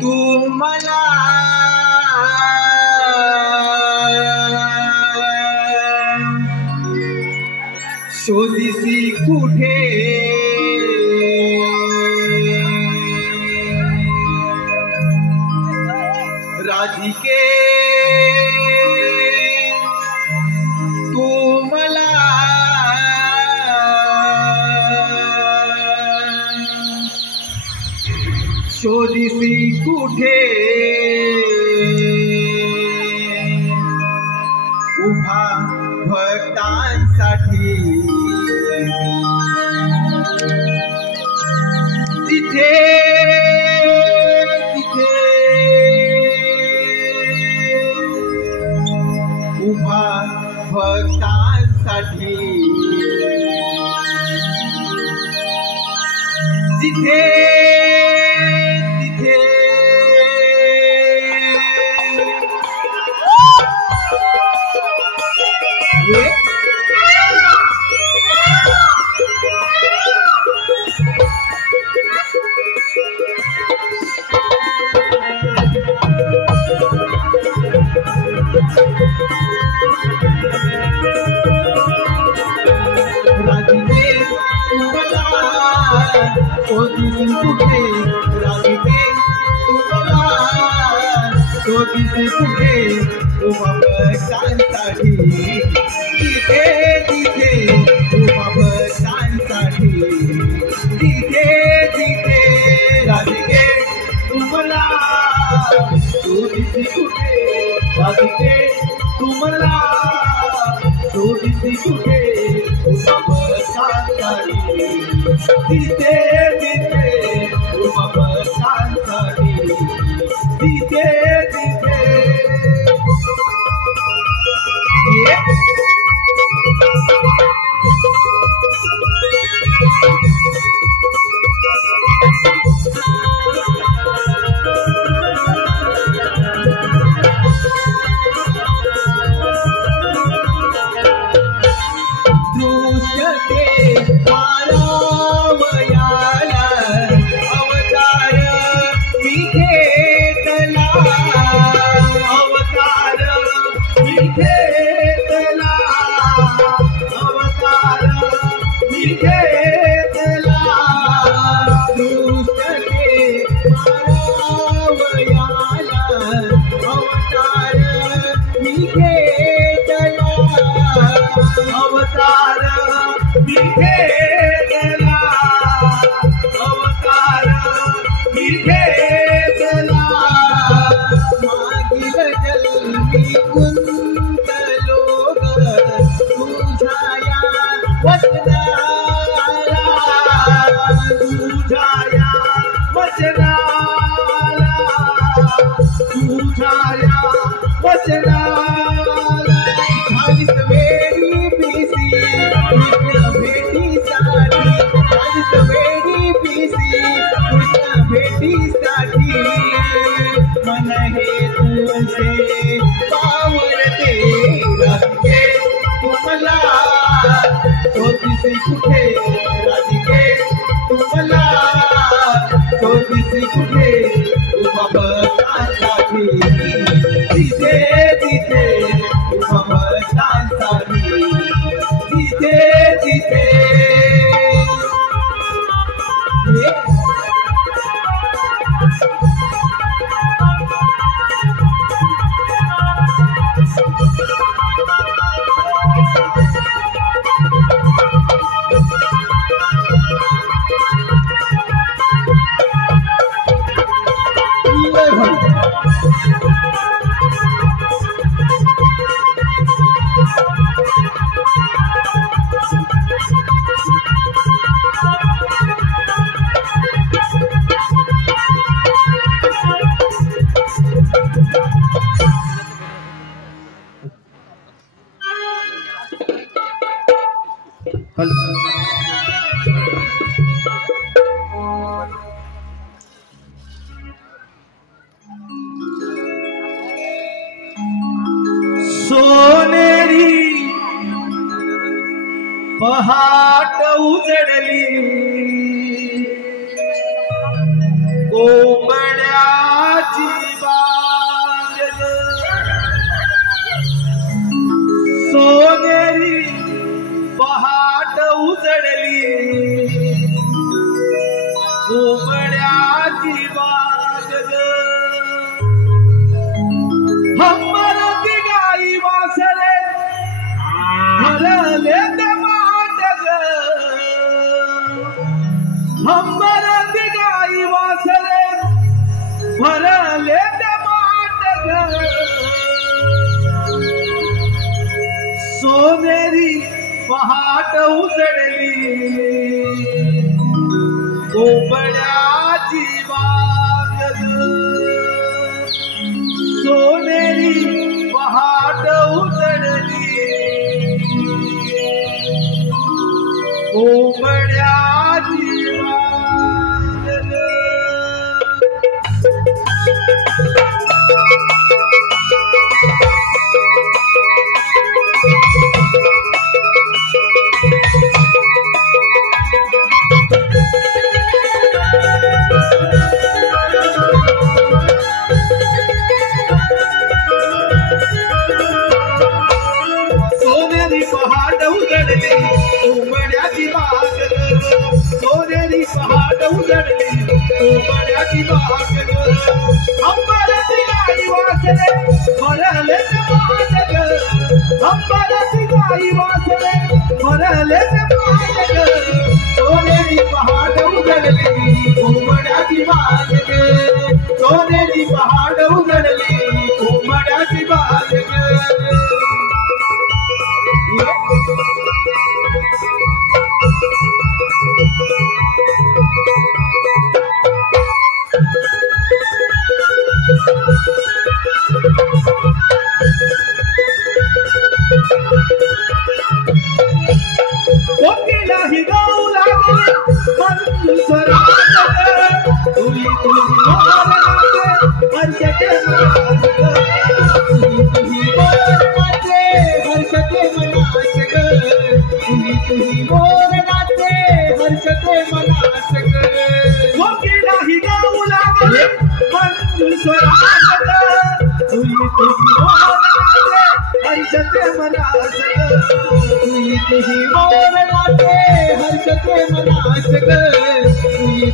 तू मला शोधिसी कुठे राधिके तू मला शोधिसी कुठे उभा भक्तांसाठी तिथे तिथे उभा भक्तांसाठी तिथे तिथे राधिके तुम्हाला शोधिसी कुठे राधिके तुम्हाला शोधिसी कुठे उभा भक्तांसाठी तिथे तिथे उभा भक्तांसाठी तिथे तिथे राधिके तुम्हाला शोधिसी कुठे राधिके तुम्हाला शोधिसी कुठे उभा भक्तांसाठी तिथे तिथे उभा भक्तांसाठी तिथे तिथे दृश्यते पारावयाला अवतार मी घेतला अवतार मी घेतला अवतार मी घेतला दृश्यते पारावयाला अवतार मी घेतला अवतार मी घेतला अवतार मी घेतला मागील जन्मी गुंतलो तुझ्या या वचनाला तुझ्या या वचनाला तुझ्या या वचनाला खालीच वेडी पिसी कृष्ण भेटीसाठी खालीच वेडी पिसी कृष्ण भेटीसाठी मन हे तुझे पावरते राधिके तुम्हाला शोधिसी कुठे राधिके तुम्हाला शोधिसी कुठे उभा भक्तांसाठी तिथे तिथे उभा भक्तांसाठी तिथे तिथे सोनेरी पहाट उजडली कोंबड्याची बाग ग हमरती गाई वासरे भरले ते माठ ग हमरती गाई वासरे भरले ते माठ ग सोनेरी पहाट उजडली कोंबड्याची बाग ग सोनेरी पहाट उजडली कोंबड्याची बाग ग पहाट उजडली कोंबड्याची बाग सोनेरी पहाट उजडली कोंबड्याची बाग अंबरती गाई वासरे भरले ते माठ ग अंबरती गाई वासरे भरले ते माठ ग सोनेरी पहाट उजडली कोंबड्याची बाग सोनेरी पहाट उजडली कोंबड्याची बाग कोकिलाही गाऊ लागली मंजू स्वरात तुझी मोर नाचे हर्षते मनास तुझी मोर नाचे हर्षते मनास ग तुझी मोर नाचे हर्षते मनास ग कोकिलाही गाऊ लागली मंजू स्वरात तुझी मोर नाचे हर्षते मनास ग तुझी मोर नाचे हर्षते मनास ग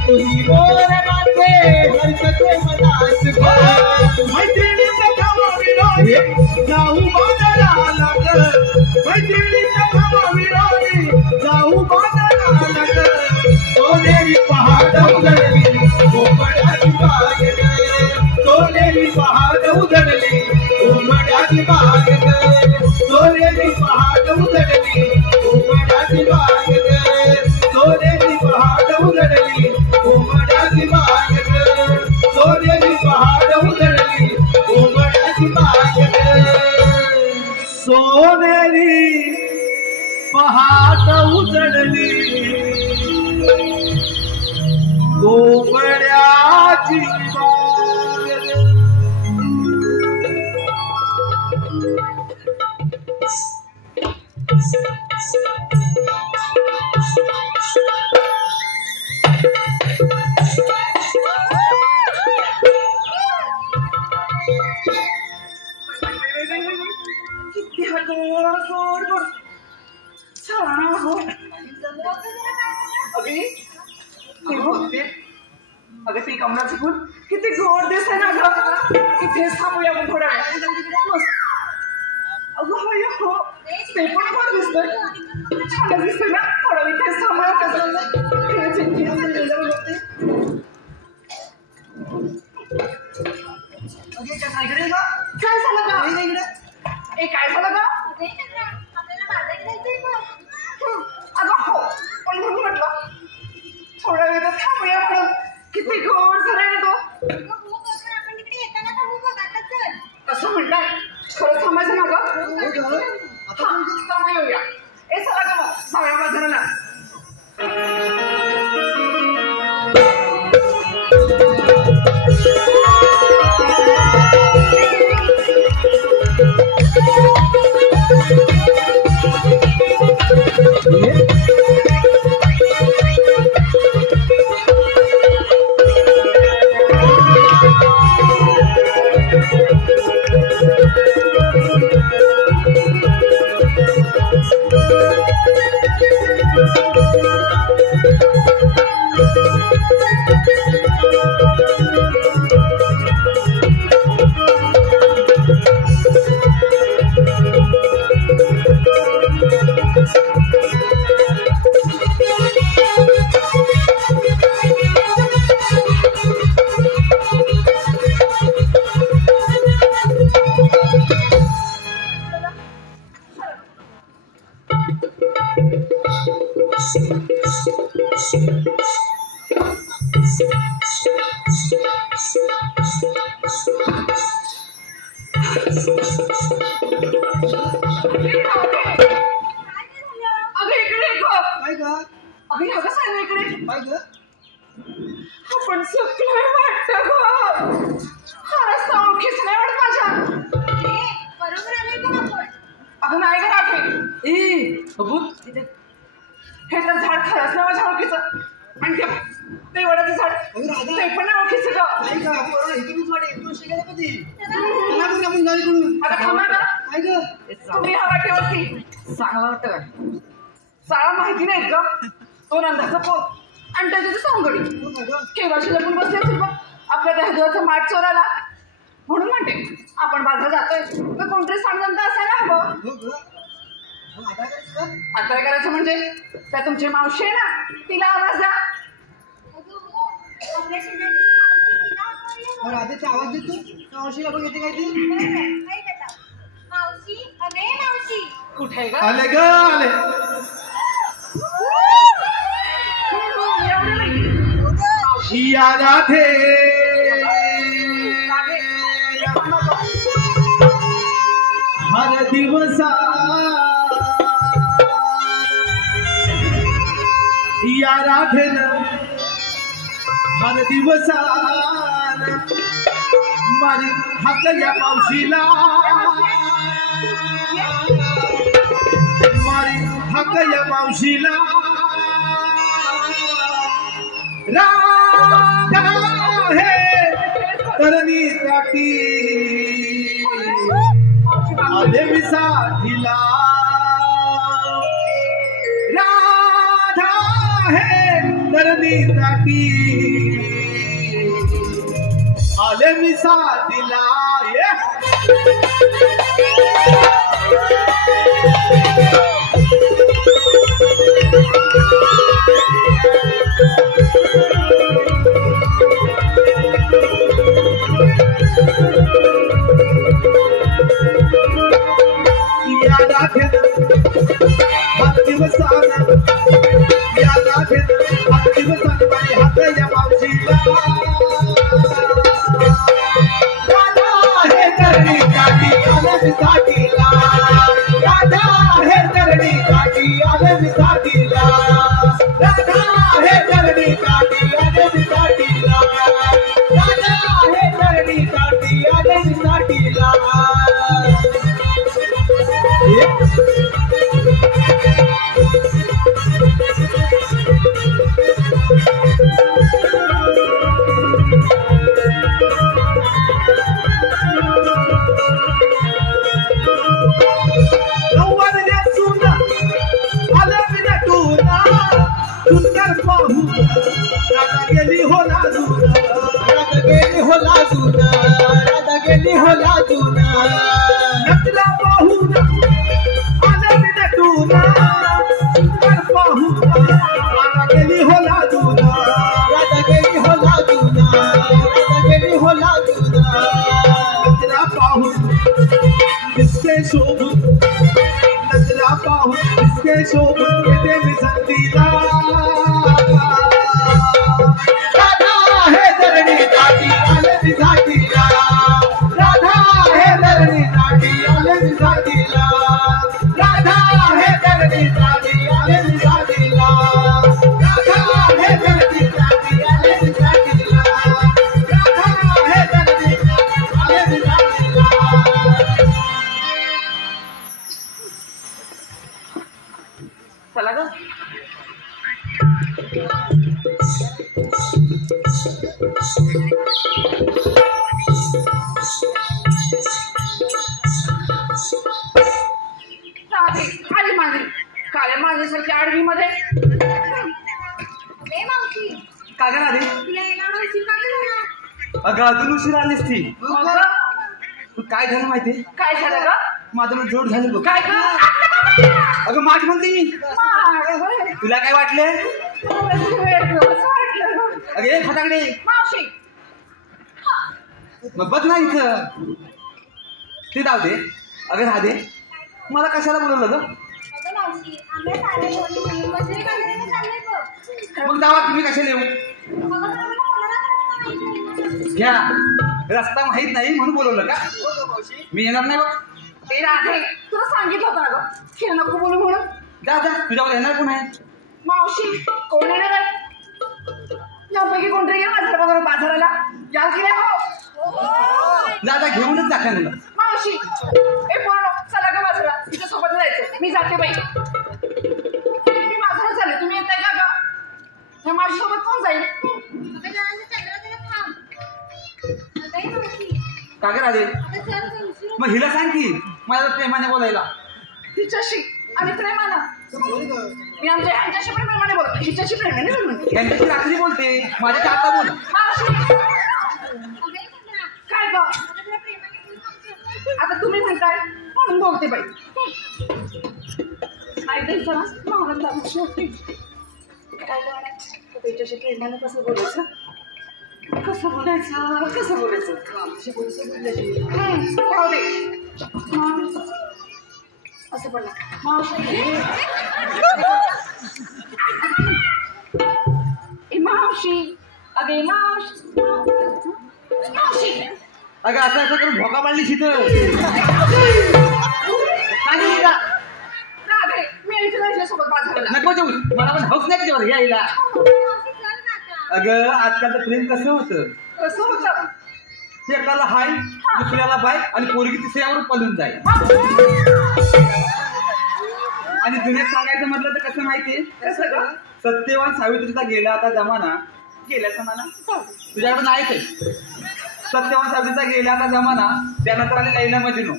तुझी मोर नाचे हर्षते मनास ग मैत्रिणीचा धावा विरोधी जाऊ बाजाराला ग मैत्रिणीचा धावा विरोधी जाऊ बाजाराला ग सोनेरी पहाट उजडली कोंबड्याची बाग ग सोनेरी पहाट उजडली कोंबड्याची बाग ग सोनेरी पहाट उजडली कोंबड्याची बाग ग सोनेरी पहाट उजडली कोंबड्याची बाग ग सोनेरी पहाट उजडली कोंबड्याची बाग ग सोनेरी पहाट उजडली कोंबड्याची बाग ग अगं ते कमलाचं फुल किती गोड दिसतंय ना ग इथेच थांबूया आपण थोड्या वेळ अगं हो ते पण गोड दिसतंय छान दिसतंय ना थोडा इथेच थांबूया काय झालं का ए काय झालं का अगं हो पण म्हणून म्हटलं थोडा वेळ थांबूया म्हणून किती गोड झालाय ना तो कसं म्हणताय खरं थांबायचं ना ग थांबा येऊया ए चला का मग जाऊया बाजाराला इकडे काय ग? अगं ह्या कसं आहे इकडे काय ग? आपण चुकलोय वाटतं ग. हा रस्ता ओळखीच नाही वाटत माझ्या. बरोबर आलोय का आपण? अगं नाही ग राखे. हे तर झाड खरंच नाही माझ्या ओळखीचं. आणि ते वडाचं झाड अगं राधा. ते पण नाही ओळखीचं ग. नाही का? बरोबर इथूनच वाटे इथून शिकायला कधी? चला बघ आपण गाडी करून. आता थांबा ना. काय ग? तुम्ही ह्या वाटेवरती चांगला वाटतं काय शाळा माहिती नाहीत का तो नंदाचा पोत आणि त्याची सोंगडी हो का ग? केव्हाशी लपून बसले असेल बघ आपल्या दहदुवाचा माठ चोराला. म्हणून म्हणते आपण बाजार जातोय तर कोणतरी समजून असायला हवं. हो ग? मग आता काय करायचं? आता काय करायचं म्हणजे त्या तुमची मावशी आहे ना तिला आवाज द्या. आपल्या शेजारी मावशी तिला आठवली मग राधेचा आवाज देतो त्या मावशीला बघ येते काय ती? मावशी अगे मावशी कुठे ग आले ग आले. या राधे हर दिवसा या राधेन हर दिवसान माझी हात या मावशीला मारी हात या मावशीला राधा हे तरणी काठी आले मी साथीला राधा हे तरणी काठी आले मी साथीला चला ग आली माझी काळ्या माझ्यासारखी आडवी मध्ये मावशी काय करणार रे? तुला येणार मावशी का झाला? अगं अजून उशीर आलीस ती. काय झालं माहितीये? काय झालं ग माझं मग जोड झालं बघ. काय ग अगं माठ म्हणते मी. तुला काय वाटलं? अगं एक हाताकडे मावशी मग बघ ना इथं ते जाऊ दे. अगं राधे मला कशाला बोलवलं ग? अगं मावशी आम्ही सारे बोलली म्हणून मजुरी करायला चालले बघ. मग जावा तुम्ही कशाला येऊ? अगं आम्हाला कोणाला रस्ता माहिती नाही. घ्या रस्ता माहित नाही म्हणून बोलवलं का? मी येणार नाही बघ. ते राधे तुला सांगितलं होतं ना गं की नको बोलू म्हणून. जा जा, तुझ्यावर येणार कोण आहे? मावशी कोण येणार आहे? यापैकी कोणतरी येईल माझ्याबरोबर बाजाराला. याल की नाही हो? जा जा, घेऊनच जा त्यांना. मावशी ए पूर्ण चला गं बाजारात, तिच्या सोबत जायचं. मी जाते बाई. मी बाजारात चालले, तुम्ही येताय का गं? ह्या माझ्या सोबत कोण जाईल? अगं जरा चंद्रा जरा थांब. अगं मावशी का गं राधे? अगं चल गं, उशीर मग हिला सांग की मला प्रेमाने बोलायला. हिच्याशी आणि प्रेमानं. मी आमच्या ह्यांच्याशी पण प्रेमाने बोलतो, हिच्याशी प्रेमाने बोलतो. यांच्याशी रात्री बोलते, माझ्या आता बोल. मावशी अगं चंद्रा काय गं? अगं जरा प्रेमाने बोल मावशी. आता तुम्ही म्हणताय म्हणून बोलते बाई. ऐकायचं ना महाराज दादाची होती. काय करणार त्याच्याशी प्रेमानं कसं बोलायचं कसं बोलायचं कसं बोलायचं राहू दे. असं पण मावशी अगे मावशी अगं असं असं करून भोका पाडली तिथं. सोबत बाजाराला नको जाऊ, मला पण हौस नाही त्याच्यावर यायला. मावशी चल ना आता. अगं आजकालचं प्रेम कसं होतं? कसं होतं एकाला हाय, दुसऱ्याला बाय आणि पोरगी तिसऱ्यावर पळून जाईल. आणि जुन्यात सांगायचं म्हटलं तर कसं माहितीये? कसं गं? सत्यवान सावित्रीचा गेला आता जमाना. गेल्या जमाना तुझ्याकडे नाहीच आहे. सत्यवान सावित्रीचा गेला आता जमाना. त्यानंतर आली लैला मजनू.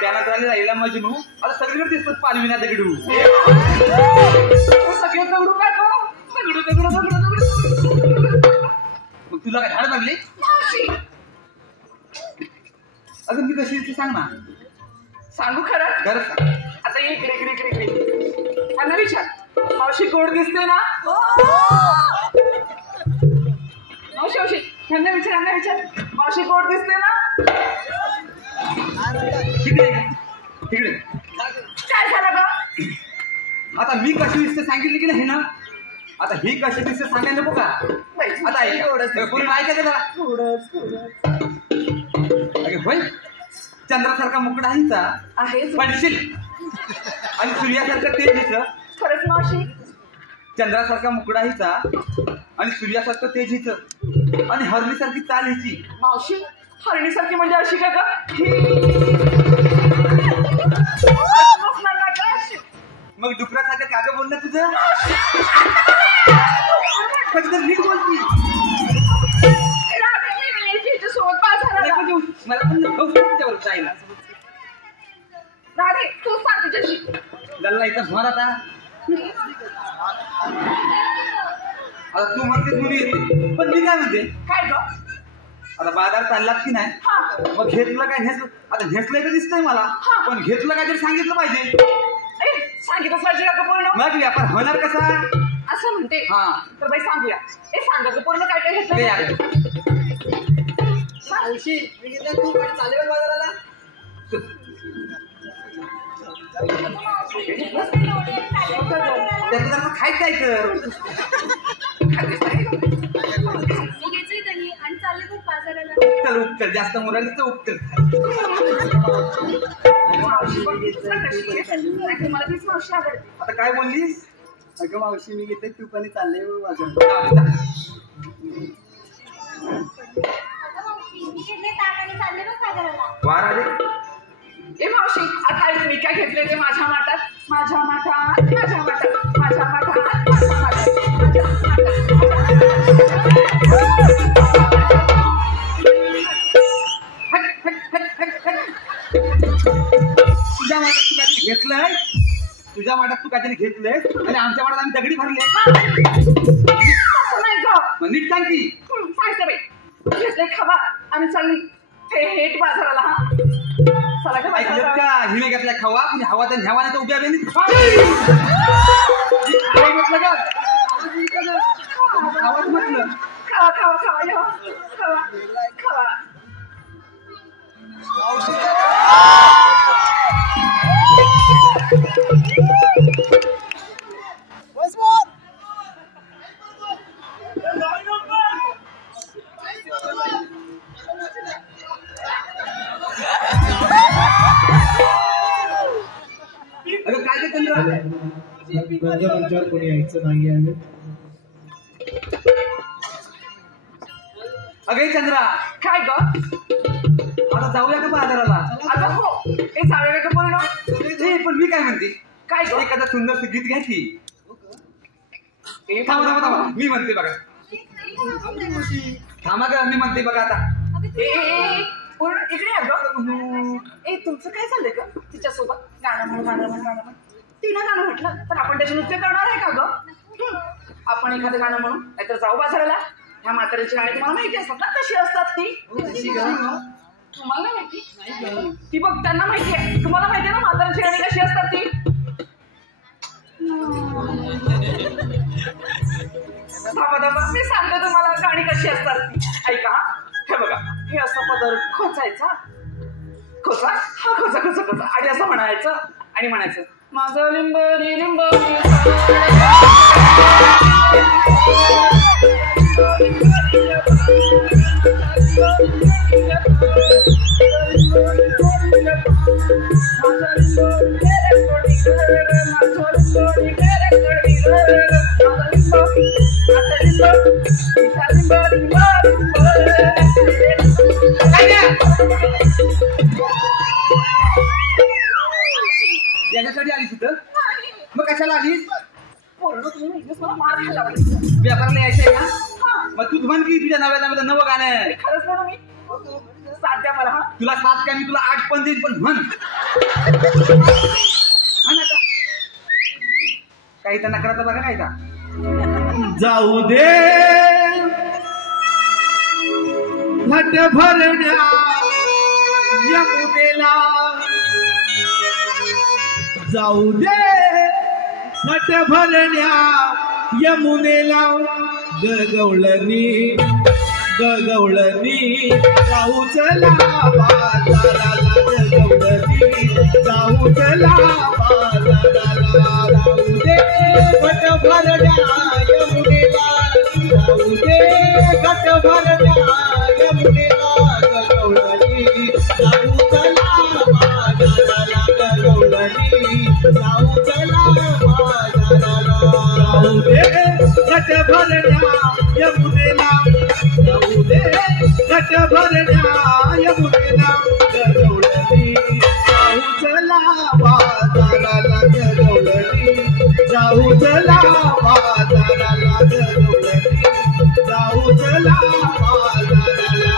त्यानंतर आली लैला मजनू. आता सगळीकडे दिसतात पालविना दगडू. सगळे दगडू काय गं? दगडू दगडू दगडू दगडू. मग तुला काय झाड लागली? अगं मी कशी ती सांग ना. सांगू खरं खरंच सांग. आता इकडे इकडे इकडे इकडे त्यांना विचार मावशी गोड दिसते ना? मावशी मावशी ह्यांना विचार मावशी गोड दिसते ना? तिकडे तिकडे काय झालं गं? आता मी कशी दिसते सांगितली की नाही ना. आता ही कशी दिसते सांगायला नको का? आता पूर्ण ऐकायचं जरा. अगे होय, चंद्रासारखा मुकडा हिचा आहे पडशील आणि सूर्यासारखं तेज हिचं. खरंच मावशी चंद्रासारखा मुकडा हिचा आणि सूर्यासारखं तेज हिचं आणि हरणीसारखी चाल हिची. मावशी हरणीसारखी म्हणजे अशी का गं? मग डुकरासारखं कागं बोलणं तुझं कधी तर नीट बोलती. सोबत बाजाराला मला पण त्याच्यावर जायला. राधे तू सांग तुझ्याशी. गल्ला इथं स्मर आता तू म्हणतेस मुली येते पण मी काय म्हणते? काय गं? आता बाजार चाललात की नाही? हा मग घेतलं काय घेतलं? आता घेतलंय तर दिसतंय मला. पण घेतलं काय तरी सांगितलं पाहिजे. सांगितलं पाहिजे का पूर्ण? मग व्यापार होणार कसा? असं म्हणते. हा तर बाई सांगूया. सांगा पूर्ण काय काय घेतलं? मावशी मी घेतलं तू पण चालेल बाजाराला. त्याचं जरा खायचं जायचं. मी घेतोय दही आणि चालले बघ बाजाराला. उपचल उपचल जास्त मुलांनी तर उपचल. मला तीच मावशी आवडते. आता काय बोललीस? अगं मावशी मी घेते तू पण चालले बाजाराला. अगं मावशी मी घेतले ताक आणि चालले बघ बाजाराला. वार आले. ए मावशी आता मी काय घेतले ते माझ्या माठात माझ्या माठात माझ्या माठात माझ्या माठात माझ्या माठात तुझ्या माठात तू काहीतरी घेतलंय. तुझ्या माठात तू काहीतरी घेतलंय आणि आमच्या माठात आम्ही दगडी भरली. नाही गं. मग नीट सांग की. सांगते बाई घेतले खावा आम्ही चालली थेट बाजाराला. हा चला का ऐकलं बाजाराला? का? हिने घेतलाय खवा म्हणजे हवा तर ह्यावाने तर उभ्या बेनी म्हटलं का? आवाज म्हटलं खावा खावा खावा या खावा खावा. रंगमंचावर कोणी यायचं नाही आहे. अगे चंद्रा, काय ग? आता जाऊया का बाजाराला? अगं हो, हे जाऊया का पूर्ण? ए, पण मी काय म्हणते, काय ग? एखादा सुंदर गीत घ्या की. थांबा थांबा थांबा, मी म्हणते बघा. थांबा का, मी म्हणते बघा आता. पूर्ण इकडे या ग. ए, तुमचं काय चाललंय का तिच्यासोबत? गाणं म्हण. तिनं गाणं म्हटलं तर आपण त्याचे नृत्य करणार आहे का ग? आपण एखादं गाणं म्हणून नाहीतर जाऊ बाजाराला. ह्या म्हाताऱ्याची गाणी तुम्हाला माहिती असतात ना कशी असतात ती? तुम्हाला माहिती? ती बघ, त्यांना माहिती आहे. तुम्हाला माहिती आहे ना म्हाताऱ्याची गाणी कशी असतात ती? थांबा, मी सांगते तुम्हाला गाणी कशी असतात ती. ऐका, हे बघा, हे असं पदर खोचायचा, खोचा आणि असं म्हणायचं आणि म्हणायचं, माझं लिंब लिंब याच्यासाठी आलीस तिथं? मग कशाला आलीस? पूर्ण तुम्ही मला मार खायला व्यापाराला यायचंय का? मग तू म्हण की तुझ्या नव्या नवं गाणं. खरंच म्हणू मी साथ द्या मला. तुला 7 काय, मी तुला 8 पण देईन, पण म्हण आता. काही तर नकराचा बघा काय का. जाऊ दे घट भरण्या यमुनेला, जाऊ दे घट भरण्या यमुनेला, गगवळणी जाऊ चला बाजाराला, गगवळणी जाऊ चला बाजाराला. जाऊ दे घट भरण्या यमुनेला, जाऊ दे घट भरण्या यमुनेला, गगवळणी जाऊ चला बाजाराला, गगवळणी जाऊ चला बाजाराला. जाऊ दे घट भरण्या यमुनेला, जाऊ दे घट भरण्या यमुनेला, गगवळणी जाऊ चला बाजाराला, गगवळणी जाऊ चला बाजाराला, गगवळणी जाऊ चला बाजाराला.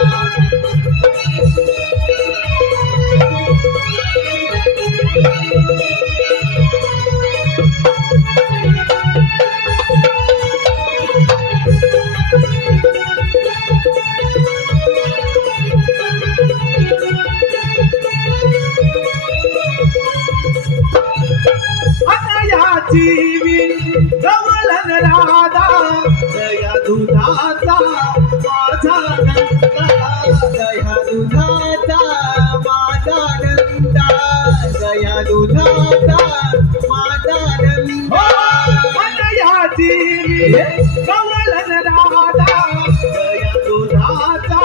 जीवी गवळण राधा, दया दुधाचा माझा नंदा, दया दुधाचा माझा नंदा, दया दुधाचा माझा नंदा. दया जीवी गवळण राधा, दया दुधाचा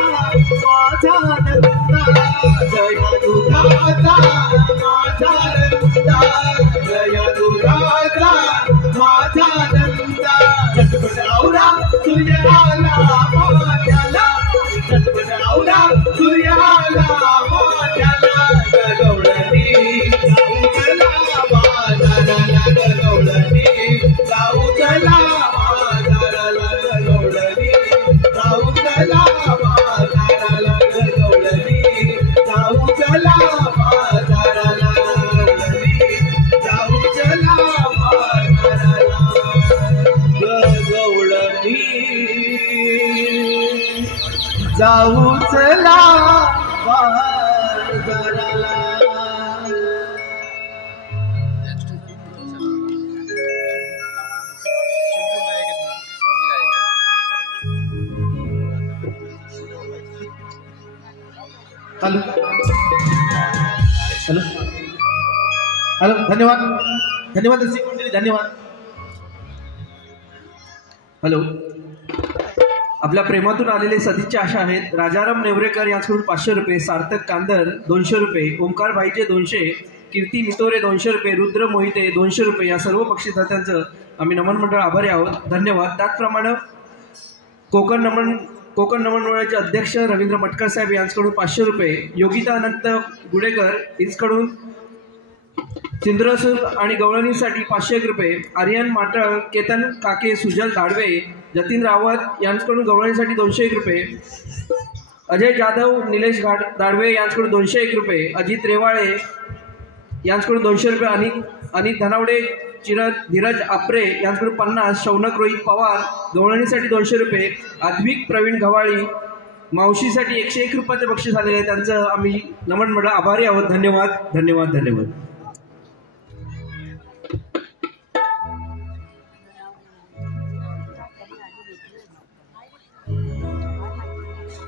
माझा नंदा, दया दुधाचा माझा नंदा, दया दुधाचा माझा नंदा. झटपट आवरा सूर्य आला माझ्याला, झटपट आवरा सूर्य आला माझ्याला, गगवळणी जाऊ चला बाजाराला, गगवळणी जाऊ चला बाजाराला, गगवळणी जाऊ चला बाजाराला, गगवळणी जाऊ चला बाजाराला, जाऊ चला बाजाराला, गगवळणी जाऊ चला बाजाराला. हॅलो हॅलो हॅलो, धन्यवाद रसिक मंडळी, धन्यवाद. हॅलो, आपल्या प्रेमातून आलेले सदिच्छा आशा आहेत. राजाराम नेवरेकर यांच्याकडून 500 रुपये, सार्थक कांदर 200 रुपये, ओंकार भाईचे 200, कीर्ती नितोरे 200 रुपये, रुद्र मोहिते 200 रुपये या सर्व बक्षिसदात्यांचं आम्ही नमन मंडळ आभारी आहोत. धन्यवाद. त्याचप्रमाणे कोकण नमन मंडळाचे अध्यक्ष रवींद्र मटकर साहेब यांच्याकडून 500 रुपये, योगिता अनंत गुडेकर यांच्याकडून सिंधुरसूर आणि गवळणीसाठी 501 रुपये, आर्यन माटळ, केतन काके, सुजल धाडवे, जतीन रावत यांच्याकडून गवळणीसाठी 201 रुपये, अजय जाधव, निलेश दाडवे यांच्याकडून 201 रुपये, अजित रेवाळे यांच्याकडून 200 रुपये, अनित धनावडे, धीरज आपरे यांच्याकडून 50, शौनक रोहित पवार गवळणीसाठी 200 रुपये, आद्विक प्रवीण गव्हाळी मावशीसाठी 101 रुपयाचे बक्षीस आलेले आहे. त्यांचं आम्ही नमन मंडळ आभारी आहोत. धन्यवाद धन्यवाद धन्यवाद.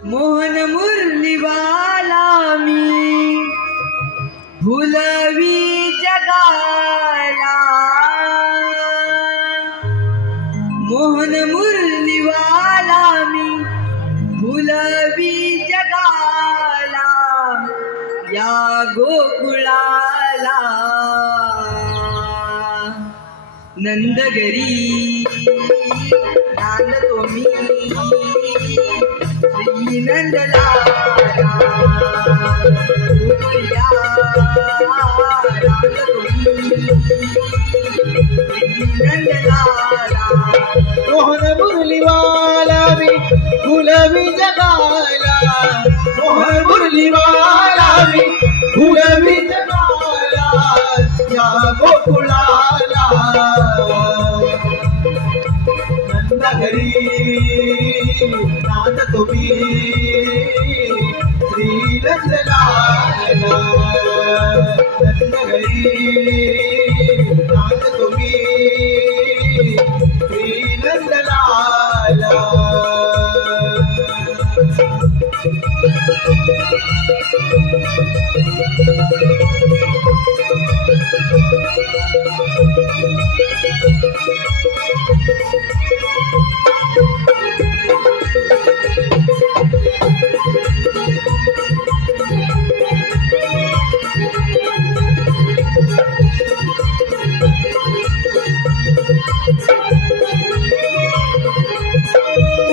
मोहन मुरलीवाला मी भुलवी जगाला, मोहन मुरलीवाला मी भुलवी जगाला, या गोकुळाला नंदगरी नांदतो मी श्री नंदलाला, गोकुळ्या नांदतो मी श्री नंदलाला, मोहन मुरलीवाला मी फुलवी जगाला, मोहन मुरलीवाला मी फुलवी जगाला, या गोकुळाला नंदघरी नांदतो मी श्री नंदलाला, नंदघरी नांदतो मी श्री नंदलाला.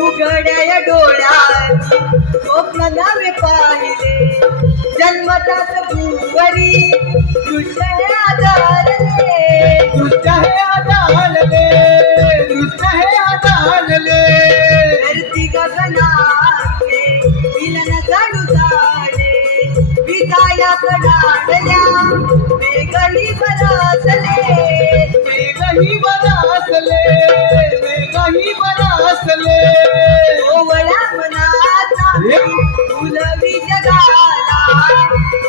उघड्या डोळ्यात स्वप्न नवे पाहिले, जन्मताच भुवरी दृश्य हे आधारले, दृष्ट हे आधारले, दृष्ट हे आधारले, धरती गगनाचे मिलन जाणू झाले, विजाया कडाडल्या मेघही बरसले, मेघही बरसले, मेघही बरसले, ओवळ्या मनाचा फुलवी जगाला,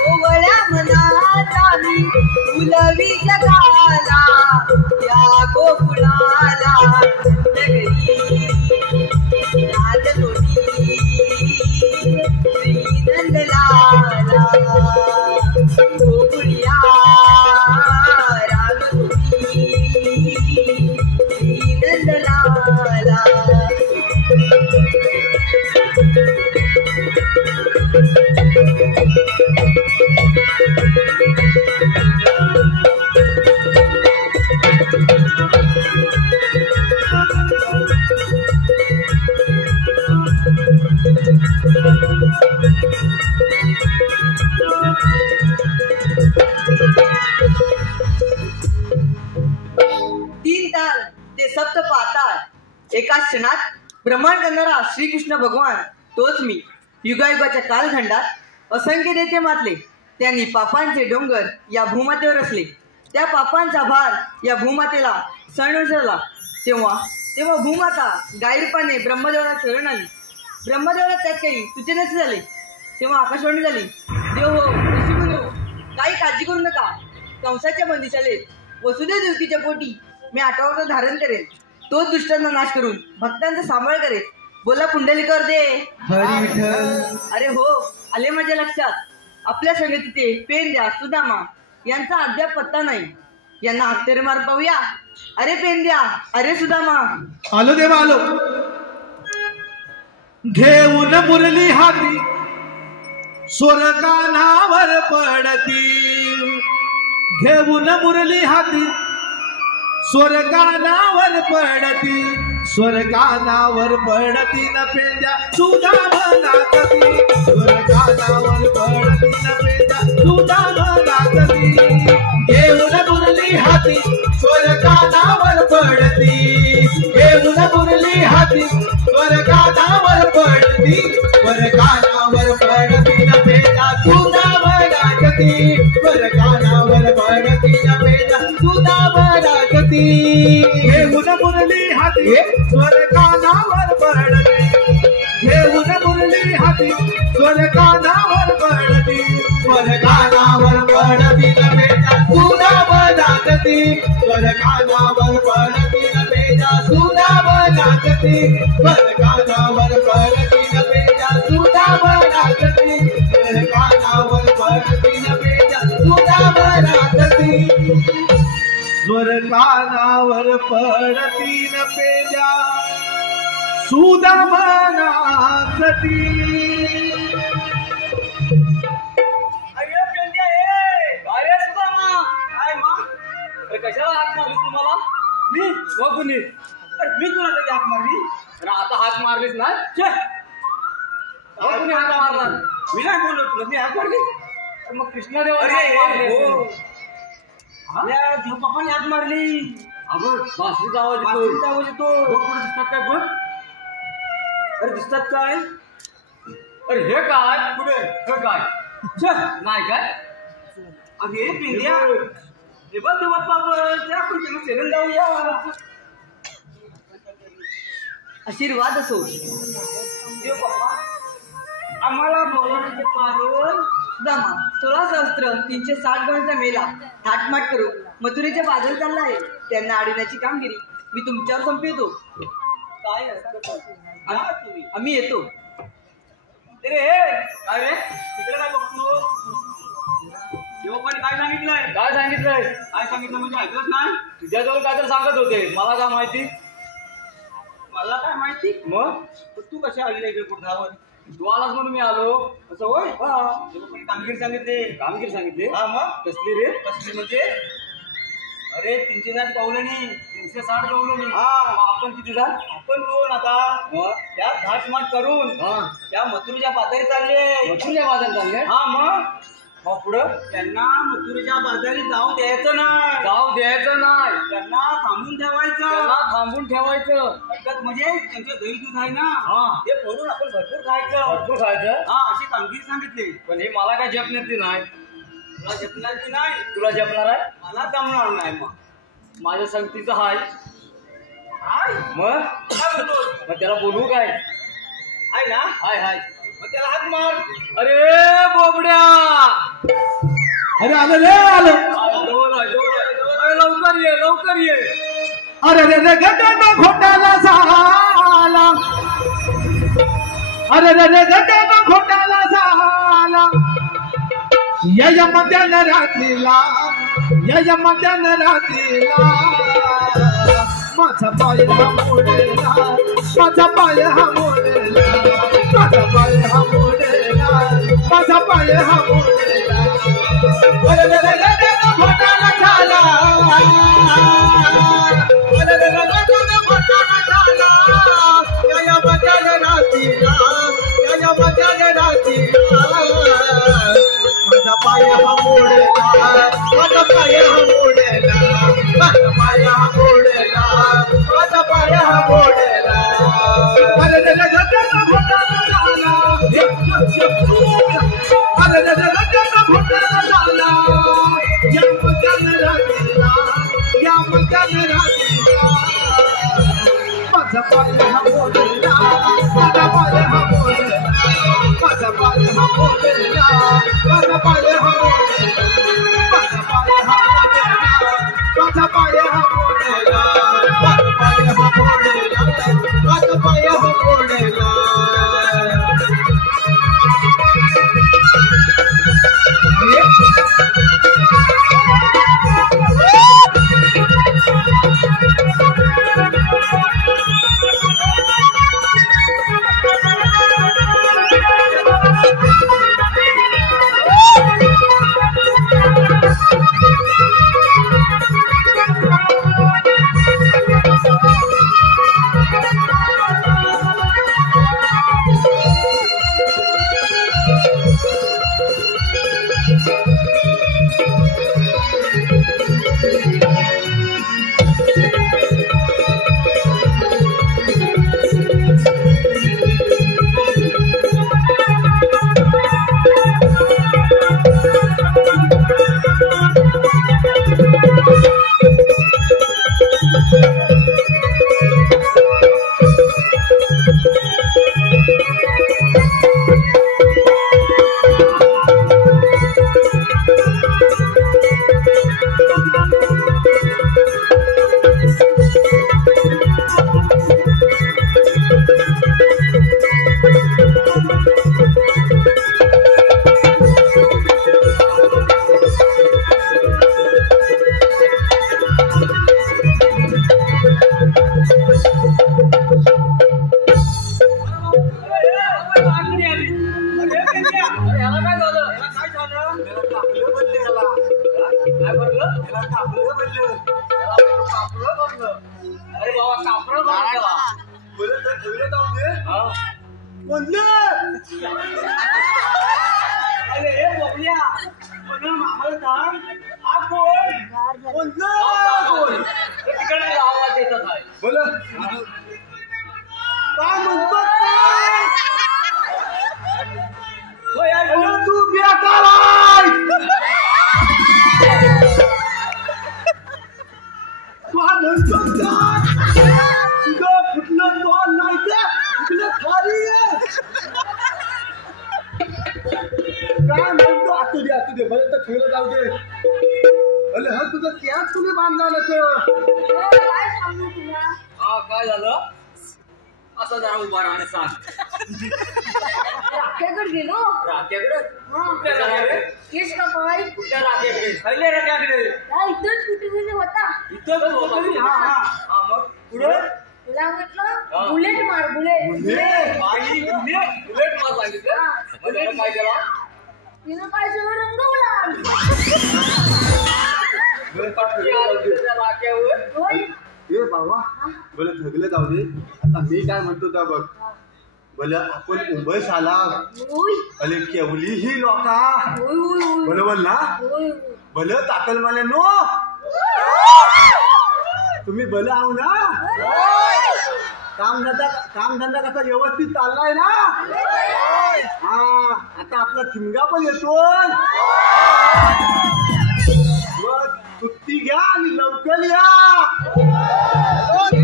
ओवळ्या मनाचा मी फुलवी जगाला, या गोकुळाला नंदगरी नांदतो मी श्री नंदलाला, गोकुळ्या रांगतो मी श्री नंदलाला. तीन ताल ते सप्त पाताळ एका क्षणात भ्रमण करणारा श्रीकृष्ण भगवान तोच मी. युगायुगाच्या कालखंडात असंख्य देते मातले, त्यांनी पापांचे डोंगर या भूमातेवर असले, त्या पापांचा भार या भूमातेला सण उचलला. तेव्हा भूमाता गायरपाने ब्रह्मदेवाला शरण आली. ब्रह्मदेवाला त्यात काही सुचेनसे झाले. तेव्हा आकाशवाणी झाली, देव हो ऋषीमुनी हो, काही काळजी करू नका. कंसाच्या बंदिशाले वसुदेव देवकीच्या पोटी मी आठवडा धारण करेन. तोच दुष्टांचा नाश करून भक्तांचा सांभाळ करेल. बोला पुंडलिकावर दे हरी विठ्ठल. अरे हो, आले माझ्या लक्षात. आपल्या संग तिथे पेंद्या सुदामा यांचा अद्याप पत्ता नाही. यांना हत्यारे मार पाहूया. अरे पेंद्या, अरे सुदामा. आलो देवा आलो. घेऊन मुरली हाती स्वर कानावर पडती, घेऊन मुरली हाती स्वर्गानावर पडती स्वर्गानावर पडती न पेंद्या सुदामनातती स्वर्गानावर पडती न पेंद्या सुदामनातती घेऊन मुरली हाती स्वर्गानावर पडती घेऊन मुरली हाती स्वर्गानावर पडती स्वर्गानावर पडती न पेंद्या सुदामनातती स्वर्गानावर पडती न पेंद्या सुदामनातती घेऊन मुरली हाती स्वर्गानावर पडती घेऊन मुरली हाती स्वर्गानावर पडती स्वर्गानावर पडती न पेंद्या सुदामनातती स्वर्गानावर पडती न पेंद्या सुदामनातती स्वर्गानावर पडती न पेंद्या सुदामनातती स्वर्गानावर पडती न पेंद्या सुदामनातती स्वर्गानावर पडती न पेंद्या सुदामनातती अरे पेंड्या अरे सुदामा काय मा अरे कशाला हाक मारलीस तुम्हाला मी कोणी अरे मी तुला त्याची हाक मारली अरे आता हाक मारलीस ना कोणी हाक मारला मी नाही बोललो तुला मी हाक मारली मग कृष्णदेवाने देव बापाने हाक मारली अगं बासरीचा आवाज येतो पुढे दिसतात काय बघ अरे दिसतात काय अरे हे काय पुढे हे काय नाही काय अरे पेंड्या हे बघ देव बाप्पा त्या आपण त्यांना सेवन जाऊया आशीर्वाद असो देव बाप्पा आम्हाला बोलवण्याचे कारण दमा 16 सहस्त्र 360 गणांचा मेला थाटमाट करू मथुरेच्या बाजार चालला आहे त्यांना अडवण्याची कामगिरी मी तुमच्यावर संपवतो काय असतं तुम्ही आम्ही येतो अरे काय रे तिकडे काय बघतो देवपाने काय सांगितलंय काय सांगितलं म्हणजे ऐकलंच नाही तुझ्याजवळ काय तर सांगत होते मला काय माहिती मला काय माहिती मग तू कशा आली नाही कुठं तू आलास म्हणून मी आलो असं होय कामगिरी सांगितले हा मग कसली रे कसली म्हणजे अरे 360 कौलनी 360 कौलनी हा आपण किती जा आपण 2 आता त्या घाटमाट करून त्या मथुरेच्या बाजारी चालले हा मग पुढं त्यांना मथुरेच्या बाजारी जाऊ द्यायचं नाही त्यांना थांबून ठेवायचं हरकत म्हणजे त्यांचे दही दूध आहे ना ते फोडून आपण भरपूर खायचं हा अशी कामगिरी सांगितली पण हे मला काय जपण्याची नाही तुला जपणार आहे मला जमणार नाही मग माझ्या संगतीचं हाय मग त्याला बोलू काय हाय ना हाय मग त्याला हात मार अरे बोबड्या अरे आलं रे आलं लवकर ये अरे रे रे गटाला घोटाला झाला अरे रे रे गटाला घोटाला झाला या मध्यान रात्रीला माझा पाय हा मोडला माझा पाय हा मोडला अरे रे रे गटाला घोटाला झाला अरे रे रे गटाला घोटाला झाला या मध्यान रात्रीला माझा पाय हा मोडला अरे रे रे गटाला घोटाला झाला अरे रे रे गटाला घोटाला झाला या मध्यान रात्रीला माझा पाय हा मोडला माझा पाय हा मोडला माझा पाय हा मोडला माझा पाय हा काय झालं असं जरा उभा राहणे सांग. राख्याकडे गेलो. राख्याकडे केस कापाय. कुठल्या राख्याकडे? खैले राख्याकडे? इथंच कुठे होता. इथंच होता. मग पुढे तुला म्हटलं बुलेट मार. बुलेट बुलेट मार सांगितलं. काय केला? तिनं काय सगळं रंगवला. होय. ए बाबा बोला थगले जाऊ दे. आता मी काय म्हणतो त्या बघ बोला आपण मुंबई शाला अले केवली ही लोका बरोबर ना. भलं ताकल मला नो तुम्ही भलं आहो ना. कामधंदा कसा व्यवस्थित चाललाय ना. हा आता आपला चिमगा पण येतोय. सुट्टी घ्या आणि लवकर या.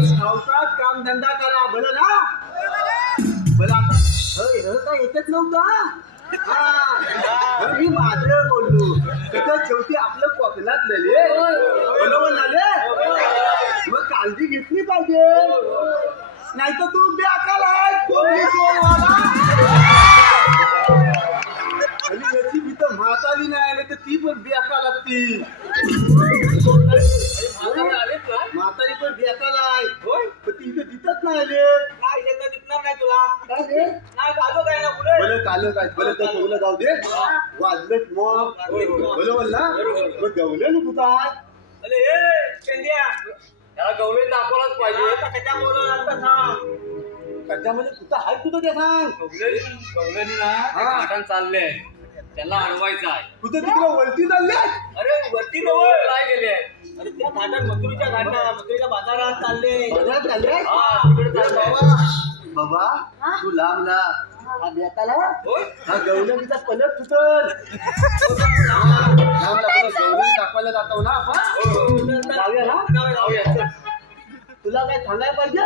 सावकाश कामधंदा करा भलं ना. भलं आता काय येतच नव्हता. मी माझं बोललो कसं शेवटी आपलं कोकणात झाले बरोबर झाले. मग काळजी घेतली पाहिजे नाही तर तू बेअक्कल आहे. आणि याची मी तर म्हातारी नाही तर ती पण बेअक्कल लागती. म्हातारी पण बेअक्कल आहे पण ती इथं दिसत नाही आले. काय शेतात दिसणार नाही तुला. नाही कालो काय ना पुढे बरं कालं काय बरं तर ठेवलं जाऊ दे. वाजलेत मग बरोबर ना. मग गवले ना कुठं आहे. अरे हे चंद्या त्याला गवळी दाखवलाच पाहिजे. त्याच्यामुळे आता सांग त्याच्यामध्ये कुठं आहे कुठं ते सांग. गवळणी ना घाटान चालले त्याला अडवायचं आहे. कुठं तिकडे वरती चालले. अरे वरती जवळ काय गेले. अरे त्या घाटात मथुरीच्या मथुरीच्या बाजारात चालले. बाजारात चालले. तिकडे चालले. बाबा तू लांब ना. हा बेताला होय हा गवळणीचा पलट तुटल. लांब गवळणी दाखवायला जातो ना आपण. जाऊया ना. जाऊया. तुला काय सांगायला पाहिजे.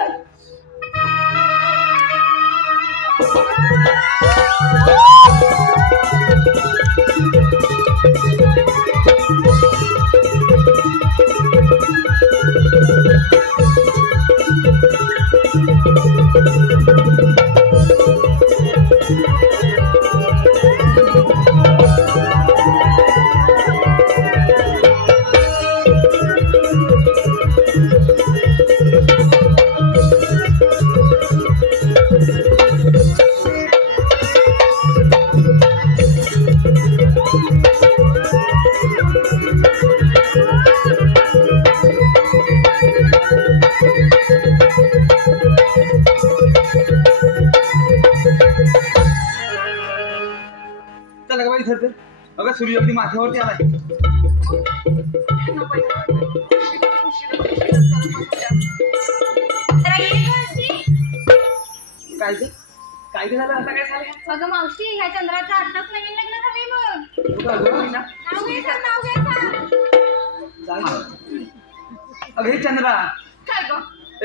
बघा सूर्य अगदी माथ्यावरती आलाय. काय ते काय ते झालं. आता काय झालं. अगं मावशी ह्या चंद्राचं आत्ताच नवीन लग्न झालंय. मग नाव घ्यायचं. अगं हे चंद्रा काय ग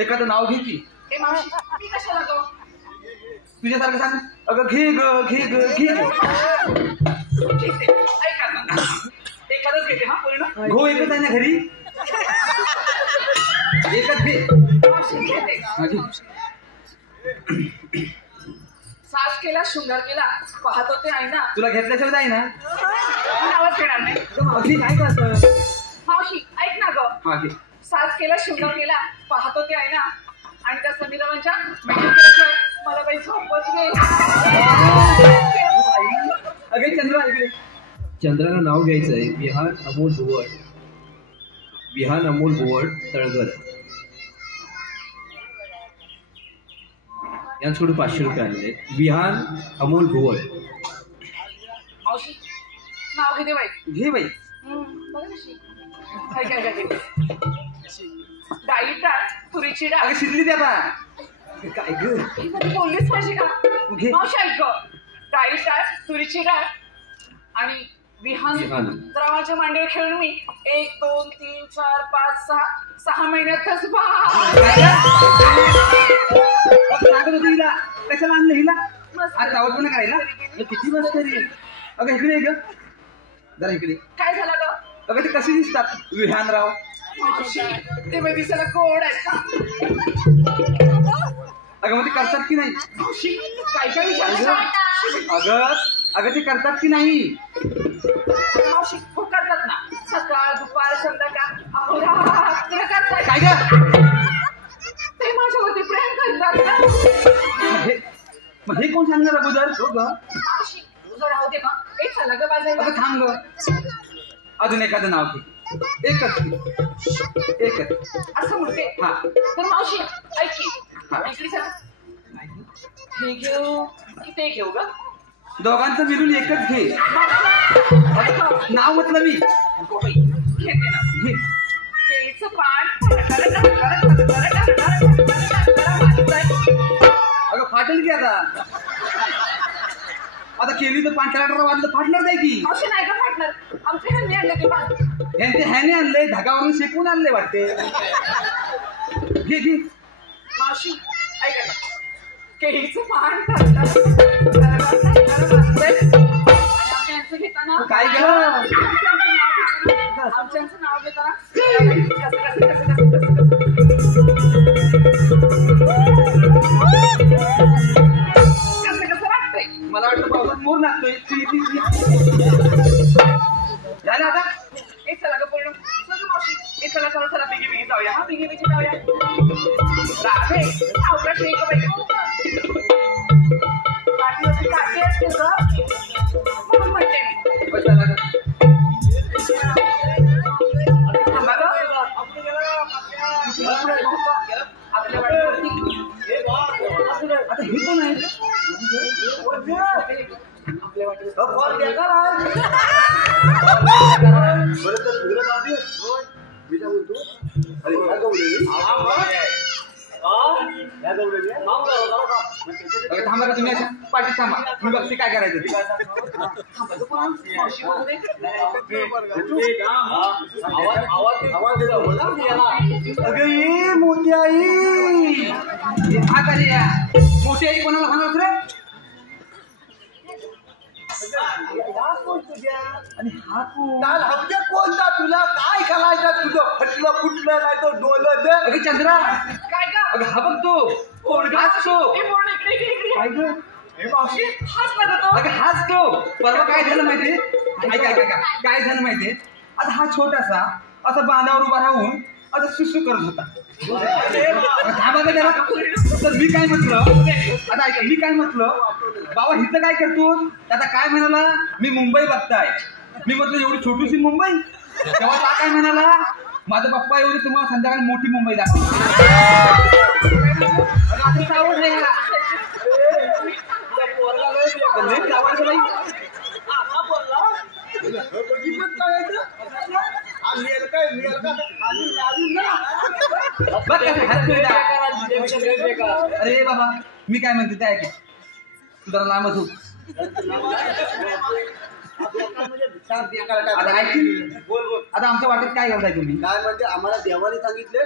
एखादं नाव घे की. मावशी मी कशाला गो. तुझ्यासारखं सांग. अगं घे ग घे ग घे ग. ऐका ना, एखादंच घेते हा पूर्ण. घो एकच आहे ना घरी, एकच घे. मावशी घेते. माझी साज केला, शृंगार केला, पाहत होते आहे ना. तुला घेतल्याशिवाय जाई ना. मी आवाज घेणार नाही. अगदी काय करतं. मावशी ऐक ना ग. हा घे. साज केला, शृंगार केला, पाहत होते आहे ना. आणि त्या समीरावांच्या मेकअप केल्याशिवाय मला काही झोपच नाही. अगे चंद्रा इकडे. चंद्राला नाव घ्यायचंय विहान अमोल भुवड. विहान अमोल भुवड तळघर यांच्याकडून 500 रुपये आलेले. विहान अमोल भुवड. मावशी नाव किती बाई. घे बाई. बघ कशी. काय डाळी डाळ, तुरीची डाळ. अगं शिजली ती आता. काय ग ही कधी बोललीच पाहिजे का. घे. मावशी ऐक ग. डाळी डाळ, तुरीची डाळ आणि विहान विहान. द्रवाच्या मांडीवर खेळून मी 1 2 3 4 5 6 महिन्यातच सांगत होती हिला. कशाला आणलं हिला. मस्त. आज आवड पण करायला किती मस्त रे. अगं इकडे ये ग जरा इकडे. काय झालं ग. अगं ते कसे दिसतात विहानराव. मावशी ते बाई दिसायला कोड आहेत का. अगं मग ते करतात की नाही. मावशी काय काय विचारतात. अगं अगं ते करतात की नाही. मावशी हो करतात ना. सकाळ दुपार संध्याकाळ अहोरात्र करतात. काय ग ते माझ्यावरती प्रेम करतात ना. मग हे कोण सांगणार अगोदर. हो ग. मावशी तुझं राहू दे का. एक झाला ग बाजायला. अगं थांब ग. अजून एखादं नाव घे. एकच असं म्हणते. हा. तर मावशी ऐक की. हा. इकडे सर हे घेऊ की ते घेऊ ग. दोघांचं मिळून एकच घे. नाव म्हटलं मी. घेते ना. घे. केळीचं पान. अगं फाटेल की आता. आता केली तर 5 वाजलं फाटणार नाही की. मावशी नाही का फाटणार. आमच्या ह्यांनी आणलं की पान. यांचे ह्याने आणलंय धागावरून शेकून आणले वाटते. घे घे. मावशी ऐका ना. केळीचं पान आणि आमच्या यांचं घेताना काय ग. आमच्यांचं नाव घेताना कसं वाटतंय. मला वाटतं पावसात मोर नाचतोय. झालं आता. एक चला ग पूर्ण. चल मावशी एक चला चला चला बिगी बिगी जाऊया. हा बिगी बिगी जाऊया. राधे सावकाश एक बाई. पाठीवरती काठी असते ग म्हणून म्हणते मी. कशाला ग? थांबा ग. आपल्या वाडीवरती आता हे कोण आहे. आपल्या वाडीवरती बरं तर तुला जाऊ दे. मी काय बोलतो. अरे ह्या गवलेली. ह्या गवलेली. अगं थांबा का तुम्ही. पाठीत थांबा. मी बघते काय करायचं ते. मावशी बघू दे. आवाज देतो बोला. अगं ये मोठी आई. हात आली या. मोठी आई कोणाला होणार रे. आणि हा कोण. काल हवजे कोणता तुला काय करायचं. तुझं फटलं फुटलं नाही तर डोलं दे. अगं चंद्रा. काय ग. अगं हा बघतो. हाच तो. हे पूर्ण इकडे इकडे इकडे. काय ग. हे मावशी हाच ना ग तो. अगं हाच तो. परवा काय झालं माहितीये. काय झालं माहितीये. आता हा छोटासा असा बांधावर उभा राहून आता सुसू करत होता. थांबा का जरा. तर मी काय म्हटलं. आता ऐका मी काय म्हटलं. बाबा हिथं काय करतो. आता काय म्हणाला. मी मुंबई बघताय. मी म्हटलं एवढी छोटीशी मुंबई. तेव्हा का काय म्हणाला. माझा पप्पा एवढी तुम्हाला संध्याकाळी मोठी मुंबई दाखवली. असं आवड नाही का. आवडतं बाई. अरे बाबा मी काय म्हणते ते ऐक. जरा लांबच हो. आता ऐक. आता आमच्या वाटेत काय करताय तुम्ही. काय म्हणजे आम्हाला देवाने सांगितले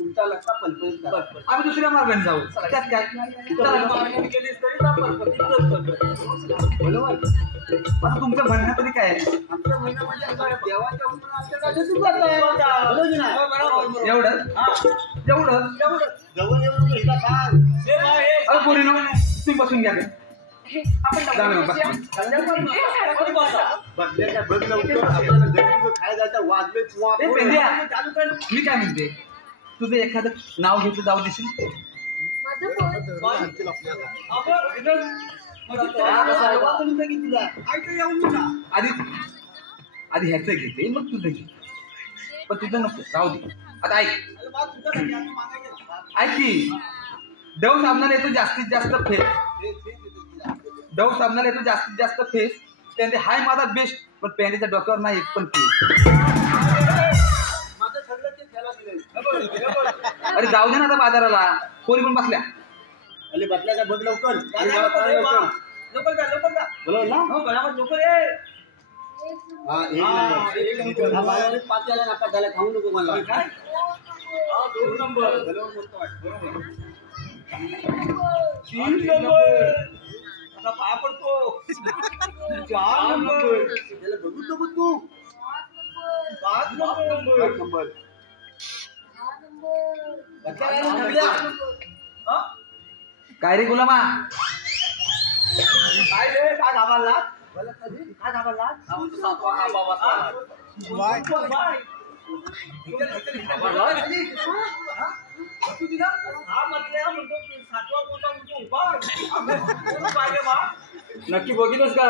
तुमचा लक्ष पलपल आम्ही दुसऱ्या मार्गाने जाऊ त्यात काय बरोबर. आता तुमचं म्हणणं तरी काय आहे? आमच्या महिना म्हणजे देवाच्या हुकूम आमच्या राज्यात सुरुवात आहे. बरोबर की नाही? एवढं एवढं जवळ येऊन हिला सांग. अरे पोरीनो तुम्ही बसून घ्या आपण जा ना, बस. बघण्याच्या बघ लवकर आपल्याला जमिनीवर काय जायचं वाजलेच ए, पेंड्या, मी काय म्हणते तुझं एखादं नाव घेतलं जाऊ देशील माझं फोन आधी ह्याचं घेते मग तुझं घे पण तुझं नको राहू दे आता ऐक की डव साबणाला येतो जास्तीत जास्त फेस त्याने हाय माझा बेस्ट पण पॅन्टीच्या डोक्यावर नाही एक पण फेस अरे जाऊ दे ना आता बाजाराला कोणी पण बसल्या अरे बसल्या का बघ लवकर बोलव ना हा एक नंबर हा बाजारात 5 याला नका झाला खाऊ नको मला काय 2 नंबर आता पाया पडतो 4 नंबर त्याला बघू नको तू 5 नंबर काय रे गुलामा काय रे काय धाबाला काय धाबाला सातवा खांबा बसला नक्की बघितलंस का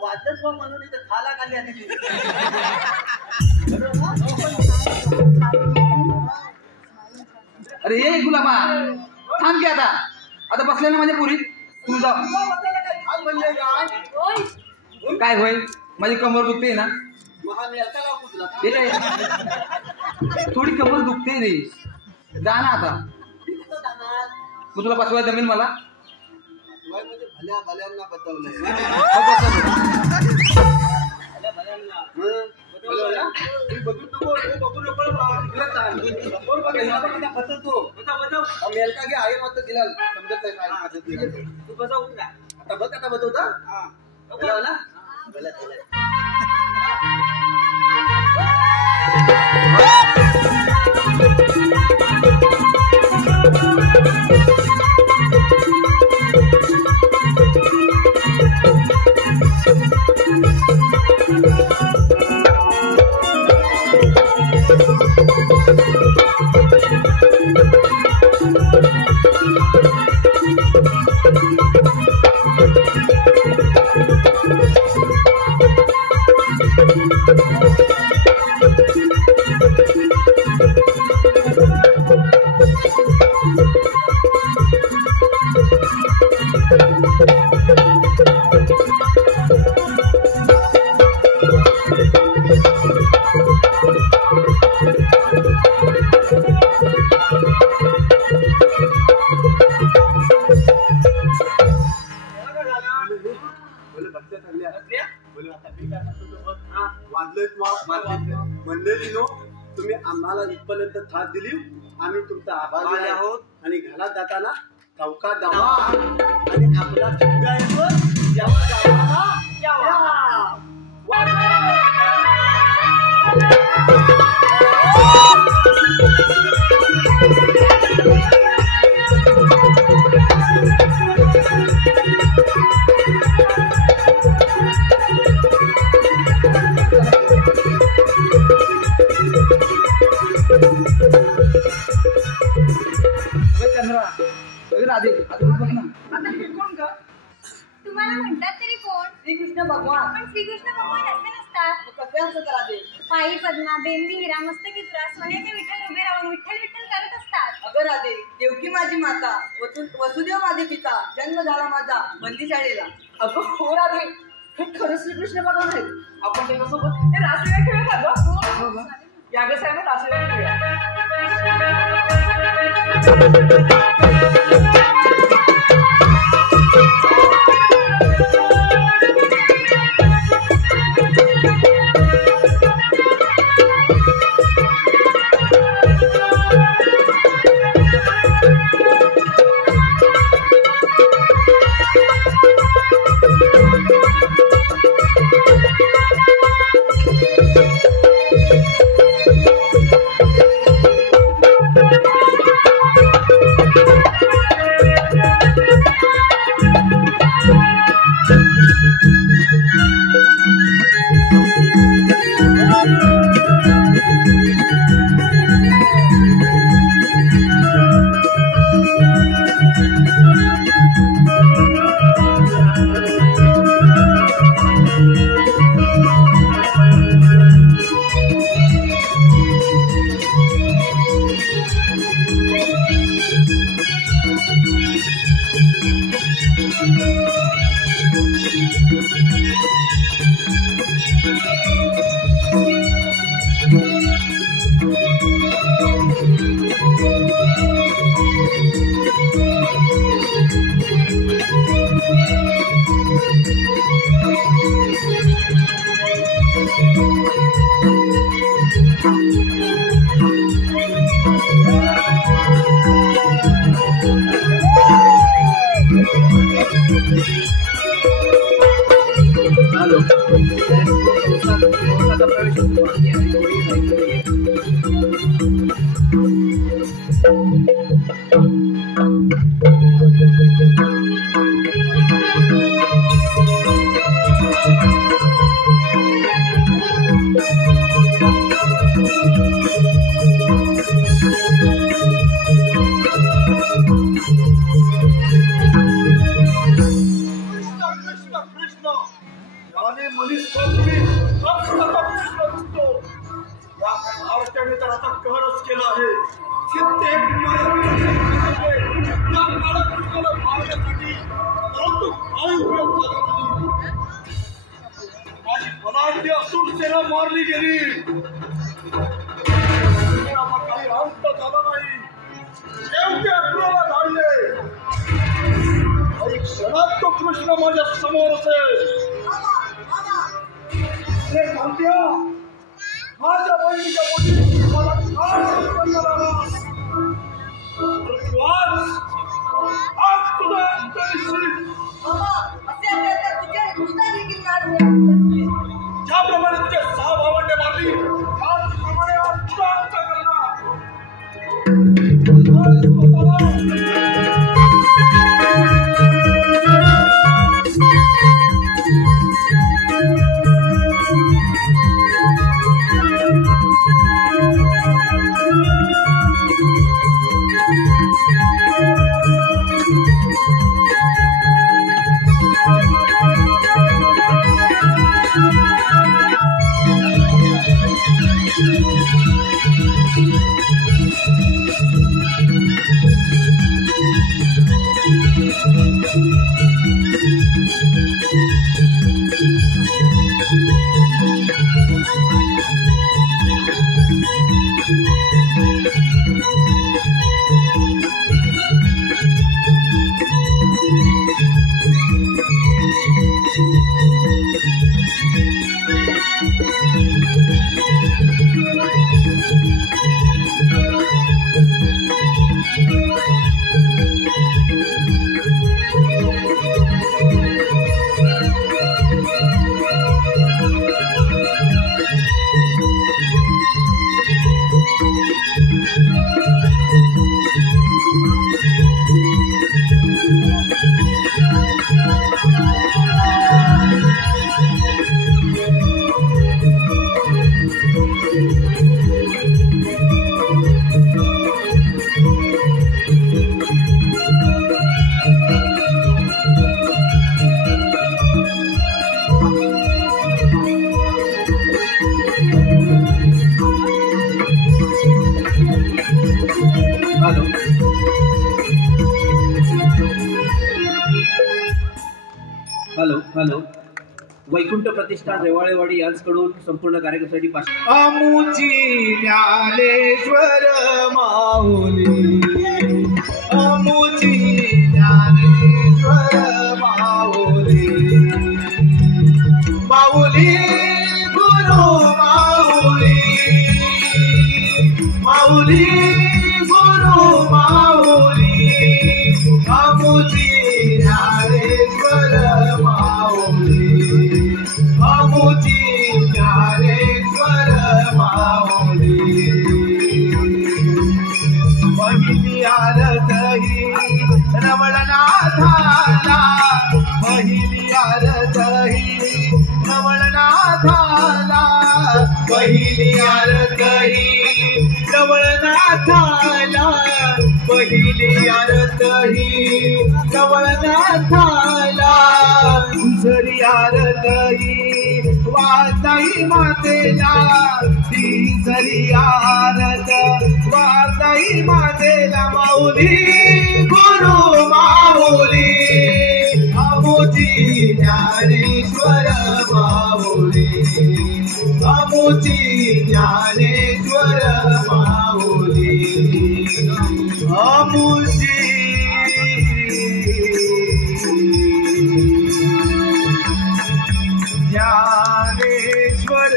वाचत म्हणून इथं खाला खाली अरे ये गुलामा थांब की आता बसले ना माझ्या पुरी तू जा काय होय माझी कमर दुखते ना थोडी कमर दुखते रे जा ना आता मग तुला बसवायला जमेल मला भल्या भल्यांना बतवलंय आहे मात्र दिला समजत आता बघ आता बतवता ना मंडळीनो तुम्ही आम्हाला इथपर्यंत साथ दिली आम्ही तुमचा आभारी आहोत आणि घरात जाताना चौका दावा आणि आपला सगळ्या तुम्हाला म्हणतात तरी कोण श्रीकृष्ण भगवान पण श्रीकृष्ण भगवान असे नसतात कसे असं करा ते पायी पद्मा बेंबी हिरा मस्तकी तुरा सोन्याचे विठ्ठल उभे राहून विठ्ठल विठ्ठल करत असतात अगं राधे देवकी माझी माता वसुदेव माझे पिता जन्म झाला माझा बंदीशाळेला अगं हो राधे हे खरं श्रीकृष्ण भगवान आहेत आपण त्याच्यासोबत हे रासलीला खेळूया का गं? या गं साहेब रासलीला खेळूया मारली गेली काही अंत झाला नाही. शेवटी अक्रूला धाडले. काही क्षणात तो कृष्ण माझ्या समोर असेल. माझ्या बहिणीच्या पोटी मला आज तुझा अंत निश्चित. ज्याप्रमाणे तुझ्या 6 भावंडे मारली त्याचप्रमाणे आजचा अंत करणार. हॅलो वैकुंठ प्रतिष्ठान रेवाळेवाडी यांच्याकडून संपूर्ण कार्यक्रमासाठी आमुची ज्ञानेश्वर माऊली माऊली माऊली गुरु माऊली माऊली गुरु माऊली अमुजी ज्ञानेश्वर माऊली अमुजी ज्ञानेश्वर माऊली पहिली आरती रमणनाथाला पहिली आरती रमणनाथाला पहिली आरती रमणनाथाला पहिली आरती रमणनाथाला दुसरी आरती वाताई मातेला तिसरी आरत वाताई मातेला माऊली गुरु माऊली अमुजी ज्ञानेश्वर माऊली अमुजी ज्ञानेश्वर माऊली अमुजी ज्ञानेश्वर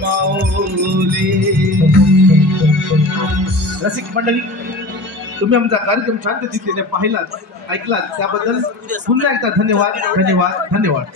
माऊली. रसिक मंडळी, तुम्ही आमचा कार्यक्रम शांततेने पाहिलात ऐकलात त्याबद्दल पुन्हा एकदा धन्यवाद धन्यवाद धन्यवाद.